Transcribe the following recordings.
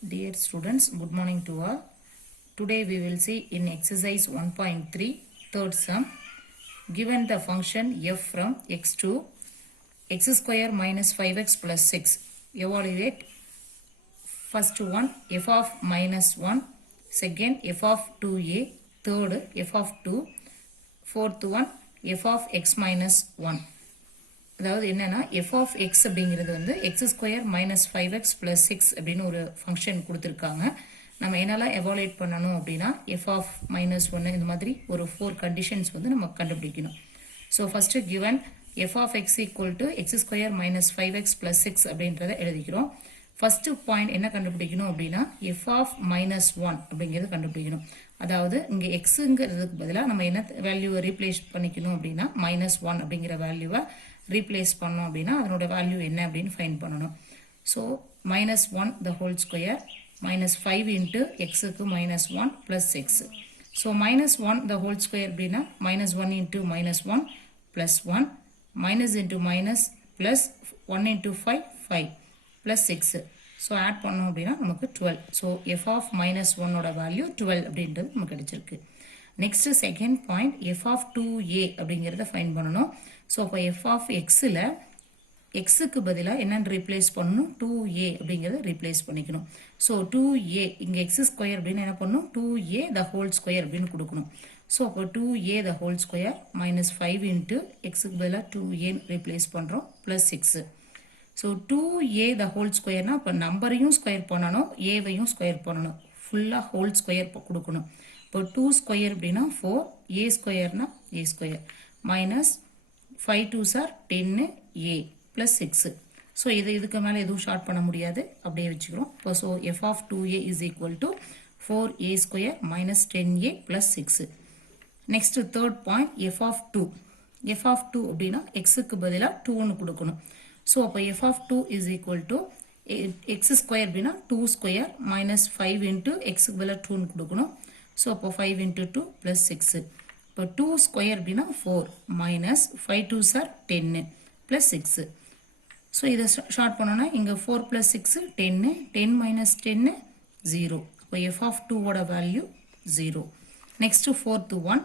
Dear students, good morning to all. Today we will see in exercise 1.3, third sum, given the function f from x to x square minus 5x plus 6. Evaluate first one f of minus 1, second f of 2a, third f of 2, fourth one f of x minus 1. அதாவது என்னன்னா f of x அப்படிங்கிறது வந்து x square minus 5x plus 6 அப்படின்னு ஒரு function கொடுத்துருக்காங்க. நம்ம என்னெல்லாம் evaluate பண்ணணும் அப்படின்னா f of minus 1 இந்த மாதிரி ஒரு 4 கண்டிஷன்ஸ் வந்து நம்ம கண்டுபிடிக்கணும். So first given f of x equal to x square minus 5x plus 6 அப்படின்றத எழுதிக்கிறோம். ஃபஸ்ட்டு பாயிண்ட் என்ன கண்டுபிடிக்கணும் அப்படின்னா f of minus 1 அப்படிங்கிறது கண்டுபிடிக்கணும். அதாவது இங்கே எக்ஸுங்கிறதுக்கு பதிலாக நம்ம என்ன வேல்யூவை ரீப்ளேஸ் பண்ணிக்கணும் அப்படின்னா மைனஸ் 1 அப்படிங்கிற வேல்யூவை ரீப்ளேஸ் பண்ணோம் அப்படின்னா அதனோட வேல்யூ என்ன அப்படின்னு ஃபைண்ட் பண்ணணும். So minus 1 the whole square minus 5 into எக்ஸுக்கு minus 1 plus 6. So minus 1 the whole square அப்படின்னா minus 1 into minus 1 plus 1 minus into minus plus 1 into 5 5 plus 6. So add பண்ணோம் அப்படின்னா நமக்கு 12. ஸோ எஃப் ஆஃப் மைனஸ் 1ஓட value 12 அப்படின்றது நமக்கு கிடைச்சிருக்கு. Next second point F of 2a அப்படிங்கிறத ஃபைண்ட் பண்ணணும். ஸோ அப்போ எஃப் ஆஃப் எக்ஸில் எக்ஸுக்கு பதிலாக என்னென்னு ரீப்ளேஸ் பண்ணணும் 2a அப்படிங்கிறத ரீப்ளேஸ் பண்ணிக்கணும். ஸோ 2a இங்கே எக்ஸ் ஸ்கொயர் அப்படின்னு என்ன பண்ணணும் 2a த ஹோல் ஸ்கொயர் அப்படின்னு கொடுக்கணும். ஸோ அப்போ 2a the whole square minus 5 into எக்ஸுக்கு பதிலாக 2a ரீப்ளேஸ் பண்ணுறோம் plus 6. So 2a the whole ஸ்கொயர்னா இப்போ நம்பரையும் ஸ்கொயர் பண்ணணும் ஏவையும் ஸ்கொயர் பண்ணணும் ஃபுல்லாக ஹோல் ஸ்கொயர் கொடுக்கணும். இப்போ 2 ஸ்கொயர் அப்படின்னா 4 a ஸ்கொயர்னா a square minus 5 2s are 10a plus 6. So இதுக்கு மேலே எதுவும் ஷார்ட் பண்ண முடியாது அப்படியே வச்சுக்கிறோம். இப்போ so F of 2a is equal to 4a square minus 10a plus 6. Next third point F of 2. F of 2 அப்படின்னா எக்ஸுக்கு பதிலாக 2ன்னு கொடுக்கணும். ஸோ அப்போ F of 2 is equal to x square அப்படின்னா 2 ஸ்கொயர் மைனஸ் 5 இன்ட்டு எக்ஸுக்கு பதிலாக 2ன்னு கொடுக்கணும். ஸோ அப்போ 5 இன்ட்டு 2 ப்ளஸ் 6. இப்போ 2 ஸ்கொயர் அப்படின்னா 4 minus 5 2s are 10 plus 6. So இதை ஷார்ட் பண்ணோன்னா இங்கே 4 ப்ளஸ் 6 10 10 மைனஸ் 10 0. இப்போ எஃப் ஆஃப் 2ஓட value 0. Next fourth one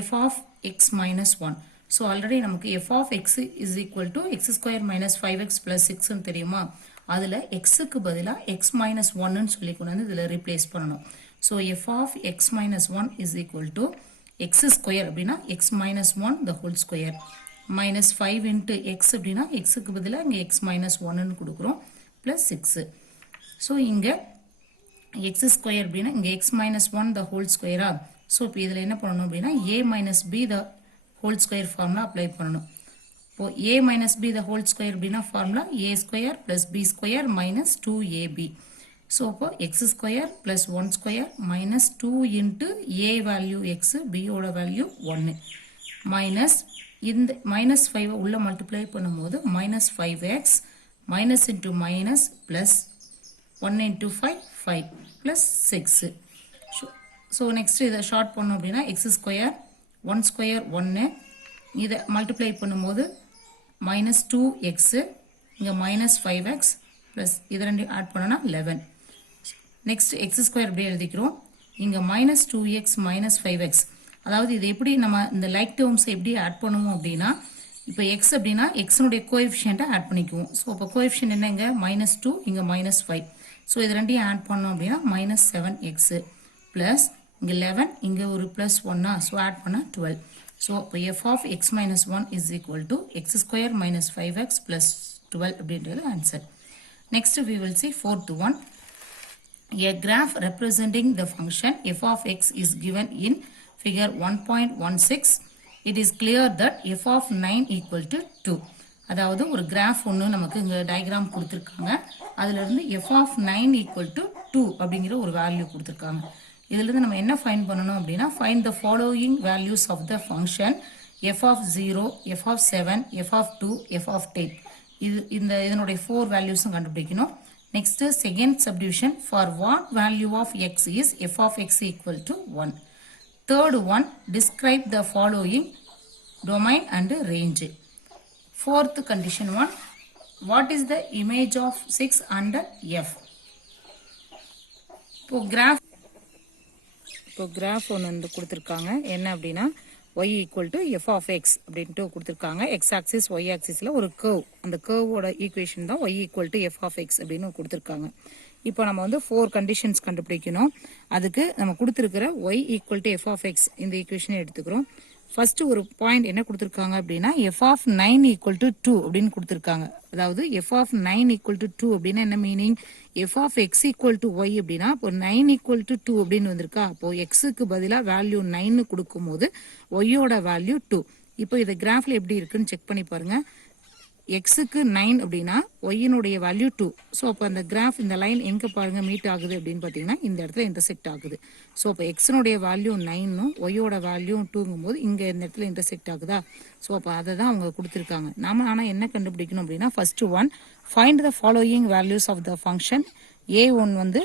F of x minus 1. So already நமக்கு F of x is equal to x square minus 5x plus 6ன்னு தெரியுமா. அதில் எக்ஸுக்கு பதிலாக எக்ஸ் மைனஸ் 1ன்னு சொல்லி கொண்டு வந்து இதில் ரீப்ளேஸ் பண்ணணும். So F of x minus 1 is equal to x square அப்படின்னா x minus 1 the whole square minus 5 into x அப்படின்னா எக்ஸுக்கு பதிலாக இங்கே எக்ஸ் மைனஸ் 1ன்னு கொடுக்குறோம் ப்ளஸ் 6. ஸோ இங்கே எக்ஸ் ஸ்கொயர் அப்படின்னா இங்கே எக்ஸ் மைனஸ் 1 த ஹோல் ஸ்கொயரா. ஸோ இப்போ இதில் என்ன பண்ணணும் அப்படின்னா A minus B the whole square formula apply பண்ணணும். இப்போ A minus B the whole square அப்படின்னா formula A square plus B square minus 2ab. So அப்போ x square plus 1 square minus 2 into A value x பியோட value 1 minus இந்த minus 5 உள்ள multiply பண்ணும்போது minus 5x minus into minus plus 1 into 5 5 plus 6. So next இதை short பண்ணோம் அப்படின்னா X square 1 square 1 இதை multiply பண்ணும்போது மைனஸ் 2x இங்கே மைனஸ் 5x ப்ளஸ் இது ரெண்டு ஆட் பண்ணோன்னா 11. நெக்ஸ்ட் எக்ஸ் ஸ்கொயர் அப்படியே எழுதிக்கிறோம். இங்கே மைனஸ் 2x மைனஸ் 5x. அதாவது இது எப்படி நம்ம இந்த லைக் டேர்ம்ஸை எப்படி ஆட் பண்ணுவோம் அப்படின்னா இப்போ எக்ஸ் அப்படின்னா எக்ஸனுடைய கோஎஃபிஷியண்ட்டை ஆட் பண்ணிக்குவோம். ஸோ இப்போ கோஎஃபிஷியன்ட் என்ன இங்கே மைனஸ் 2 இங்கே மைனஸ் 5. ஸோ இது ரெண்டையும் ஆட் பண்ணோம் அப்படின்னா மைனஸ் 7x ப்ளஸ் இங்கே 11 இங்கே ஒரு ப்ளஸ் 1 ஸோ ஆட் பண்ணால் 12. ஸோ இப்போ F of x minus 1 is equal to x square minus 5x plus 12 அப்படின்றது answer. Next we will see fourth one. A graph representing the function f of x is given in figure 1.16. It is clear that f of 9 equal to 2. அதாவது ஒரு graph ஒன்று நமக்கு இங்கே diagram கொடுத்துருக்காங்க. அதிலிருந்து f of 9 equal to 2 அப்படிங்கிற ஒரு value கொடுத்துருக்காங்க. இதிலிருந்து நம்ம என்ன ஃபைண்ட் பண்ணணும் அப்படின்னா find the following values of the function f of 0, f of 7, f of 2, f of 10. இதனுடைய 4 வேல்யூஸும் கண்டுபிடிக்கணும். Next second subdivision for what value of x is f of x equal to 1. Third one describe the following domain and range. Fourth condition one what is the image of 6 under f. இப்போ graph ஒன்று வந்து கொடுத்துருக்காங்க. என்ன அப்படின்னா y equal to f of x அப்படின்ட்டு கொடுத்துருக்காங்க. X axis y ஆக்சிஸில் ஒரு கர்வ், அந்த கர்வோட ஈக்குவேஷன் தான் y equal to f of x அப்படின்னு கொடுத்துருக்காங்க. இப்போ நம்ம வந்து 4 கண்டிஷன்ஸ் கண்டுபிடிக்கணும். அதுக்கு நம்ம கொடுத்துருக்கிற y equal to f of x இந்த ஈக்குவேஷனை எடுத்துக்கிறோம். ஃபர்ஸ்ட் ஒரு பாயிண்ட் என்ன கொடுத்துருக்காங்க அப்படின்னா எஃப் ஆஃப் 9 ஈக்குவல் டு 2 அப்படின்னு கொடுத்துருக்காங்க. அதாவது எஃப் ஆஃப் 9 ஈக்குவல் டு 2 அப்படின்னா என்ன meaning? F of x equal to y அப்படின்னா இப்போ 9 ஈக்குவல் டு 2 அப்படின்னு வந்திருக்கா. அப்போ எக்ஸுக்கு பதிலாக வேல்யூ 9 கொடுக்கும் போது ஒய்யோட வேல்யூ 2. இப்போ இதை கிராஃப்ல எப்படி இருக்குன்னு செக் பண்ணி பாருங்க. எக்ஸுக்கு 9 அப்படின்னா ஒய்யினுடைய வேல்யூ 2. ஸோ அப்போ அந்த கிராஃப் இந்த லைன் எங்கே பாருங்க மீட் ஆகுது அப்படின்னு பார்த்தீங்கன்னா இந்த இடத்துல இன்டர்செக்ட் ஆகுது. ஸோ அப்போ எக்ஸினுடைய வேல்யூ 9னும் ஒய்யோட வேல்யூ 2ங்கும் போது இங்கே இந்த இடத்துல இன்டர்செக்ட் ஆகுதா. ஸோ அப்போ அதை தான் அவங்க கொடுத்துருக்காங்க. நாம ஆனால் என்ன கண்டுபிடிக்கணும் அப்படின்னா first one find the following values of the function a1 வந்து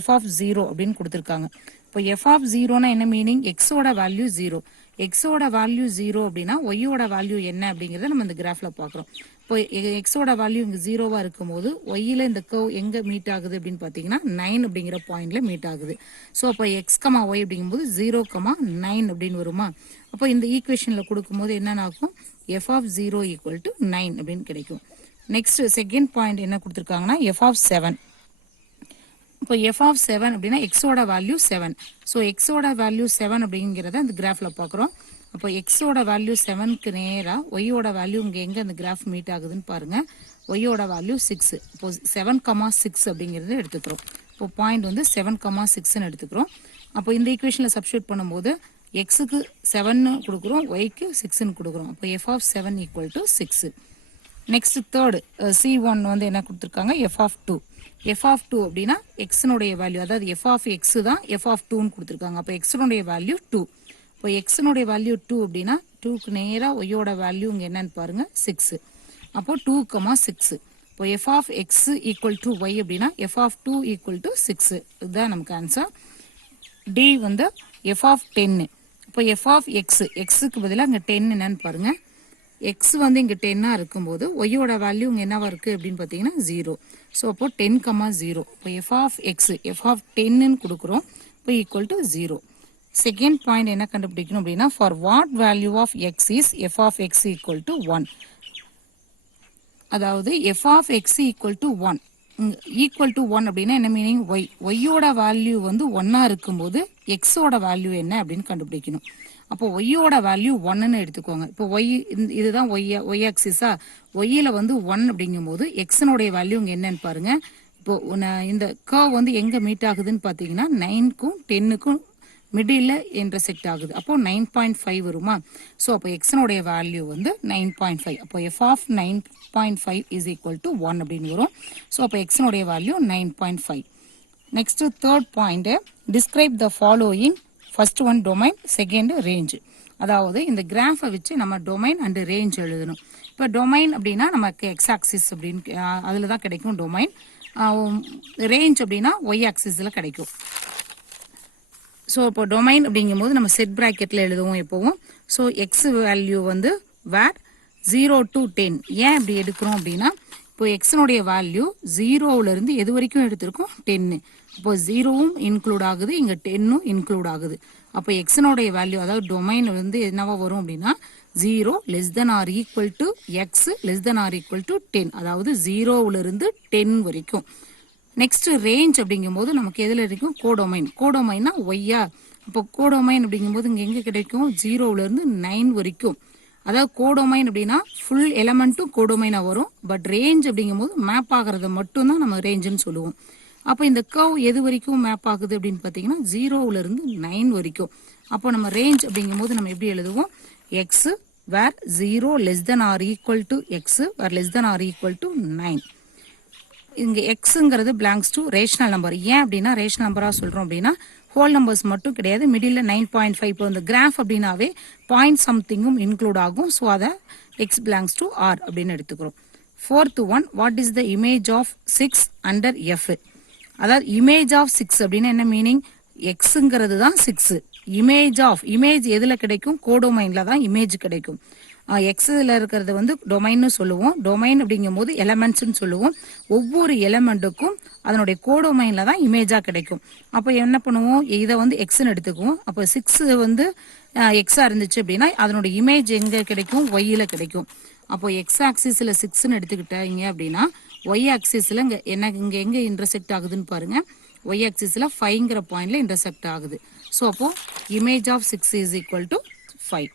எஃப் ஆஃப் 0 அப்படின்னு கொடுத்துருக்காங்க. இப்போ எஃப் ஆஃப் 0னா என்ன மீனிங்? எக்ஸோட வேல்யூ 0. எக்ஸோட வேல்யூ 0 அப்படின்னா ஒய்யோட வேல்யூ என்ன அப்படிங்கிறத நம்ம இந்த கிராஃப்ல பார்க்குறோம். இப்போ எக்ஸோட வேல்யூ இங்கே 0வா இருக்கும்போது ஒய்யில் இந்த கர்வ் எங்கே மீட் ஆகுது அப்படின்னு பார்த்தீங்கன்னா 9 அப்படிங்கிற பாயிண்ட்ல மீட் ஆகுது. ஸோ அப்போ எக்ஸ் கமா ஒய் அப்படிங்கும்போது 0,9 அப்படின்னு வருமா. அப்போ இந்த ஈக்குவேஷனில் கொடுக்கும்போது என்னென்ன ஆகும்? எஃப் ஆஃப் 0 ஈக்குவல் டு 9 அப்படின்னு கிடைக்கும். நெக்ஸ்ட் செகண்ட் பாயிண்ட் என்ன கொடுத்துருக்காங்கன்னா எஃப் ஆஃப் 7. இப்போ எஃப் ஆஃப் 7 அப்படின்னா எக்ஸோட வேல்யூ 7. ஸோ எக்ஸோட வேல்யூ 7 அப்படிங்கிறத அந்த கிராஃப்ல பார்க்குறோம். அப்போ எக்ஸோட வேல்யூ 7க்கு நேராக ஒய்யோட வேல்யூ இங்கே எங்கே அந்த கிராஃப் மீட் ஆகுதுன்னு பாருங்க. ஒய்யோட வேல்யூ 6. இப்போ 7,6 அப்படிங்கிறத எடுத்துக்கிறோம். இப்போ பாயிண்ட் வந்து 7,6ன்னு எடுத்துக்கிறோம். அப்போ இந்த ஈக்குவேஷனில் சப்ஸ்டியூட் பண்ணும்போது எக்ஸுக்கு 7ன்னு கொடுக்குறோம், ஒய்க்கு 6ன்னு கொடுக்குறோம். அப்போ F of 7 equal to 6. Next third C1 வந்து என்ன கொடுத்துருக்காங்க? F of 2. எஃப் ஆஃப் 2 அப்படின்னா எக்ஸினுடைய வேல்யூ, அதாவது எஃப் ஆஃப் எக்ஸ் தான் எஃப் ஆஃப் 2ன்னு கொடுத்துருக்காங்க. அப்போ எக்ஸினுடைய வேல்யூ 2. இப்போ எக்ஸினுடைய வேல்யூ 2 அப்படின்னா 2க்கு நேராக ஒய்யோட வேல்யூ இங்கே என்னன்னு பாருங்க 6. அப்போ 2,6. இப்போ F of x equal to y அப்படின்னா எஃப் ஆஃப் 2 ஈக்குவல் டு 6. இதுதான் நமக்கு ஆன்சர். டி வந்து எஃப் ஆஃப் 10. இப்போ எஃப் ஆஃப் எக்ஸ், எக்ஸுக்கு பதிலாக இங்கே 10 என்னன்னு பாருங்க. எக்ஸ் வந்து இங்கே 10 இருக்கும்போது ஒய்யோட வேல்யூ இங்கே என்னவா இருக்கு அப்படின்னு பார்த்தீங்கன்னா 0. ஸோ அப்போ 10,0. இப்போ F of x F of 10ன்னு கொடுக்குறோம். இப்போ ஈக்குவல் டு 0. செகண்ட் பாயிண்ட் என்ன கண்டுபிடிக்கணும் அப்படின்னா for what value of x is f of x equal to 1. அதாவது f of x equal to 1. Equal to 1 அப்படின்னா என்ன மீனிங்? ஒய், ஒய்யோட வேல்யூ வந்து 1 இருக்கும்போது எக்ஸோட வேல்யூ என்ன அப்படின்னு கண்டுபிடிக்கணும். அப்போ ஒய்யோட வேல்யூ 1ன்னு எடுத்துக்கோங்க. இப்போ ஒய் இதுதான் ஒய் ஆக்சிஸா, ஒய்யில வந்து 1 அப்படிங்கும்போது எக்ஸனுடைய வேல்யூ இங்கே என்னன்னு பாருங்க. இப்போ இந்த கர்வ் வந்து எங்க மீட் ஆகுதுன்னு பார்த்தீங்கன்னா 9க்கும் 10க்கும் மிடில் இன்டர்செக்ட் ஆகுது. அப்போ 9.5 வருமா. ஸோ அப்போ எக்ஸனுடைய வேல்யூ வந்து 9.5. அப்போ F of 9.5 is equal to 1 அப்படின்னு வரும். ஸோ அப்போ எக்ஸனுடைய value 9.5. Next third point describe the following. First one domain, second range. அதாவது இந்த கிராஃபை வச்சு நம்ம டொமைன் அண்ட் ரேஞ்ச் எழுதணும். இப்போ டொமைன் அப்படின்னா நமக்கு எக்ஸ் ஆக்சிஸ் அப்படின்னு அதில் தான் கிடைக்கும் டொமைன். ரேஞ்ச் அப்படின்னா ஒய் ஆக்சிஸில் கிடைக்கும். ஸோ இப்போ டொமைன் அப்படிங்கும்போது நம்ம செட் ப்ராக்கெட்டில் எழுதுவோம் எப்போவும். ஸோ எக்ஸ் வேல்யூ வந்து வேர் 0 to 10. ஏன் அப்படி எடுக்கிறோம் அப்படின்னா இப்போ எக்ஸனுடைய வேல்யூ 0லேருந்து எது வரைக்கும் எடுத்திருக்கோம்? 10. இப்போ 0வும் இன்க்ளூட் ஆகுது, இங்கே 10ம் இன்க்ளூட் ஆகுது. அப்போ எக்ஸனுடைய வேல்யூ அதாவது டொமைன் வந்து என்னவா வரும் அப்படின்னா 0 less than or equal to x less than or equal to 10. அதாவது 0லேருந்து 10 வரைக்கும். நெக்ஸ்ட் ரேஞ்ச் அப்படிங்கும்போது நமக்கு எதில் இருக்கும்? கோடொமைன். கோடொமைன்னா ஒய்யா. அப்போ கோடொமைன் அப்படிங்கும்போது இங்கே எங்கே கிடைக்கும்? 0லேருந்து 9 வரைக்கும். அதாவது கோடொமைன் அப்படின்னா ஃபுல் எலமெண்ட்டும் கோடொமைனாக வரும். பட் ரேஞ்ச் அப்படிங்கும்போது மேப் ஆகிறத மட்டும்தான் நம்ம ரேஞ்சுன்னு சொல்லுவோம். அப்போ இந்த கர்வ் எது வரைக்கும் மேப் ஆகுது அப்படின்னு பார்த்தீங்கன்னா 0லேருந்து 9 வரைக்கும். அப்போ நம்ம ரேஞ்ச் அப்படிங்கும்போது நம்ம எப்படி எழுதுவோம்? X where 0 less than or equal to x where less than or equal to 9. இங்க எக்ஸுங்கிறது பிளாங்ஸ் டு ரேஷனல் நம்பர். ஏன் அப்படின்னா ரேஷனல் நம்பராக சொல்கிறோம் அப்படின்னா ஹோல் நம்பர்ஸ் மட்டும் கிடையாது, மிடில் 9.5. இப்போ இந்த கிராஃப் அப்படின்னாவே பாயிண்ட் சம்திங்கும் இன்க்ளூட் ஆகும். ஸோ அதை எக்ஸ் பிளாங்ஸ் டு ஆர் அப்படின்னு எடுத்துக்கிறோம். Fourth one what is the image of 6 under f. அதாவது இமேஜ் ஆஃப் 6 அப்படின்னு என்ன மீனிங்? எக்ஸுங்கிறது தான் 6. இமேஜ் எதில் கிடைக்கும்? கோடொமைனில் தான் இமேஜ் கிடைக்கும். எக்ஸில் இருக்கிறது வந்து டொமைன்னு சொல்லுவோம். டொமைன் அப்படிங்கும் போது எலமெண்ட்ஸ்ன்னு சொல்லுவோம். ஒவ்வொரு எலமெண்ட்டுக்கும் அதனுடைய கோடொமைனில் தான் இமேஜாக கிடைக்கும். அப்போ என்ன பண்ணுவோம், இதை வந்து எக்ஸ்ன்னு எடுத்துக்குவோம். அப்போ 6 வந்து எக்ஸாக இருந்துச்சு அப்படின்னா அதனுடைய இமேஜ் எங்கே கிடைக்கும், ஒய்யில் கிடைக்கும். அப்போ எக்ஸ் ஆக்சிஸில் 6ன்னு எடுத்துக்கிட்டாங்க அப்படின்னா ஒய் ஆக்சிஸில் இங்கே எங்கே இன்டர்செக்ட் ஆகுதுன்னு பாருங்கள். ஒய் ஆக்சிஸில் 5ங்கிற பாயிண்டில் இன்டர்செக்ட் ஆகுது. ஸோ அப்போது image of 6 is equal to 5.